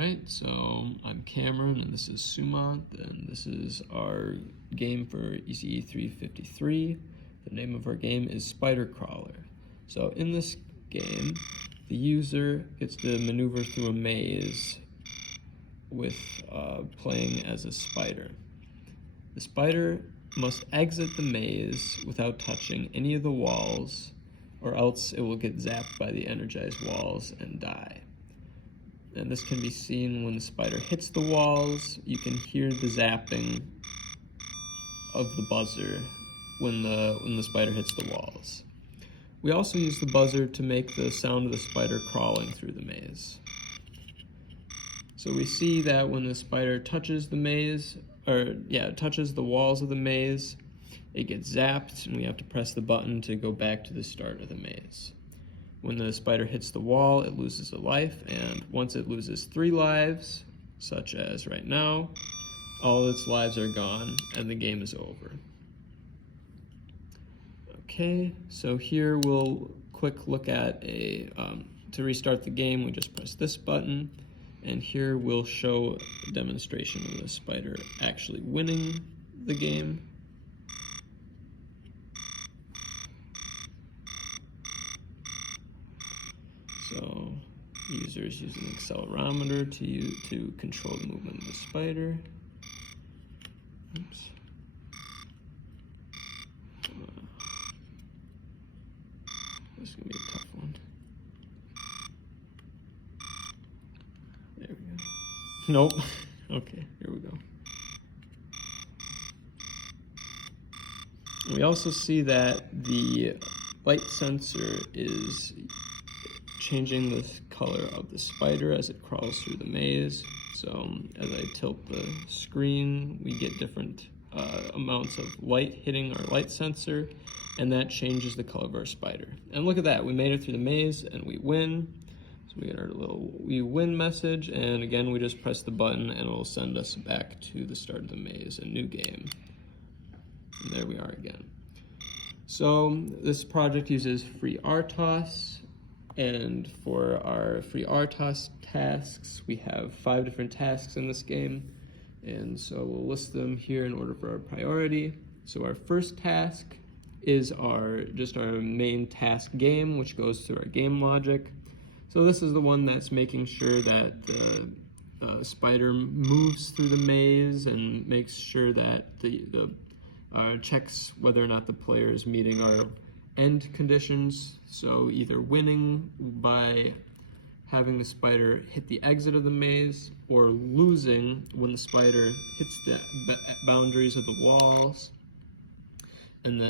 Alright, so I'm Cameron and this is Sumant, and this is our game for ECE 353. The name of our game is Spider Crawler. So in this game, the user gets to maneuver through a maze with playing as a spider. The spider must exit the maze without touching any of the walls, or else it will get zapped by the energized walls and die. And this can be seen when the spider hits the walls. You can hear the zapping of the buzzer when the spider hits the walls. We also use the buzzer to make the sound of the spider crawling through the maze. So we see that when the spider touches the maze, touches the walls of the maze, it gets zapped, and we have to press the button to go back to the start of the maze. When the spider hits the wall, it loses a life, and once it loses 3 lives, such as right now, all its lives are gone, and the game is over. Okay, so here we'll quick look at to restart the game, we just press this button, and here we'll show a demonstration of the spider actually winning the game. So the user is using an accelerometer to control the movement of the spider. Oops. This is going to be a tough one. There we go. Nope. Okay, here we go. We also see that the light sensor is changing the color of the spider as it crawls through the maze. So as I tilt the screen, we get different amounts of light hitting our light sensor, and that changes the color of our spider. And look at that, we made it through the maze and we win. So we get our little "we win" message, and again we just press the button and it will send us back to the start of the maze, a new game. And there we are again. So this project uses free RTOS. And for our free RTOS tasks, we have 5 different tasks in this game. And so we'll list them here in order for our priority. So our first task is just our main task game, which goes through our game logic. So this is the one that's making sure that the spider moves through the maze and makes sure that checks whether or not the player is meeting our end conditions, so either winning by having the spider hit the exit of the maze, or losing when the spider hits the boundaries of the walls. And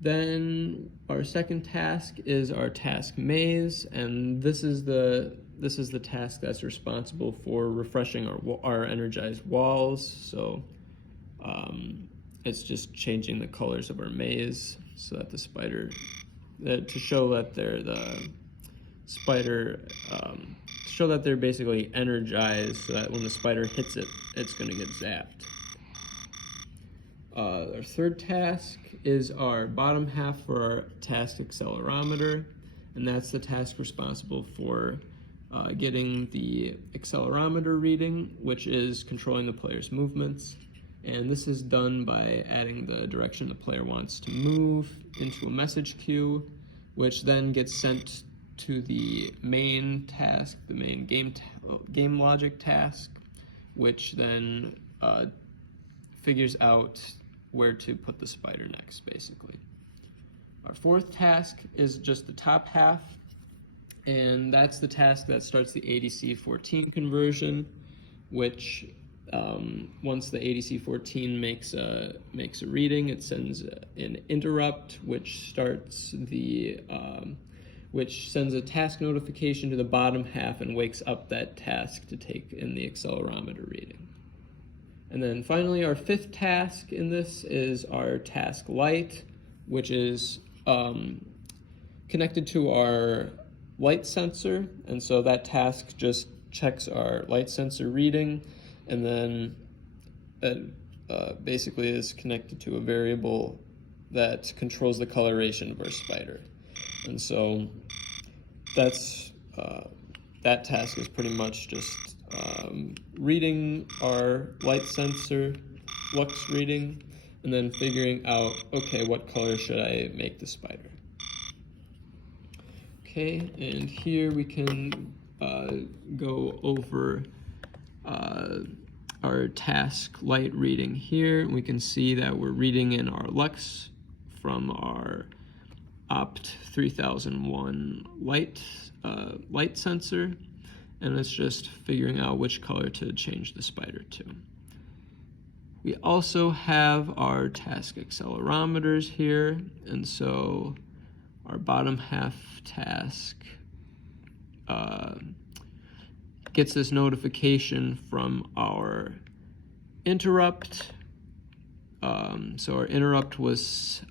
then our second task is our task maze, and this is the task that's responsible for refreshing our energized walls. So it's just changing the colors of our maze so that the spider, to show that they're basically energized, so that when the spider hits it, it's going to get zapped. Our third task is our bottom half for our task accelerometer, and that's the task responsible for getting the accelerometer reading, which is controlling the player's movements. And this is done by adding the direction the player wants to move into a message queue, which then gets sent to the main task, the main game logic task, which then figures out where to put the spider next, basically. Our fourth task is just the top half, and that's the task that starts the ADC14 conversion, which once the ADC14 makes a reading, it sends an interrupt, which sends a task notification to the bottom half and wakes up that task to take in the accelerometer reading. And then finally, our fifth task in this is our task light, which is connected to our light sensor, and so that task just checks our light sensor reading, and then basically is connected to a variable that controls the coloration of our spider. And so that's that task is pretty much just reading our light sensor lux reading and then figuring out, okay, what color should I make the spider? Okay, and here we can go over our task light reading here. We can see that we're reading in our lux from our Opt 3001 light sensor, and it's just figuring out which color to change the spider to. We also have our task accelerometers here, and so our bottom half task gets this notification from our interrupt. So our interrupt was,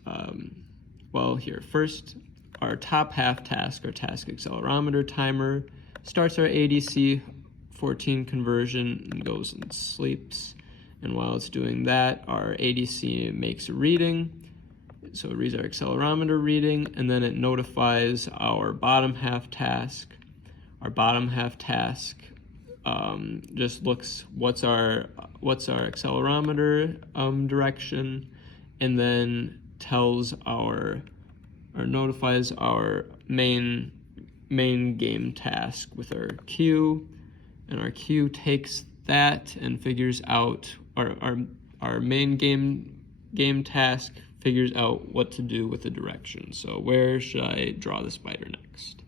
well, here, first, our top half task, our task accelerometer timer, starts our ADC 14 conversion and goes and sleeps. And while it's doing that, our ADC makes a reading. So it reads our accelerometer reading, and then it notifies our bottom half task. Our bottom half task just looks what's our accelerometer direction, and then tells or notifies our main game task with our queue, and our queue takes that and figures out our main game task figures out what to do with the direction. So where should I draw the spider next?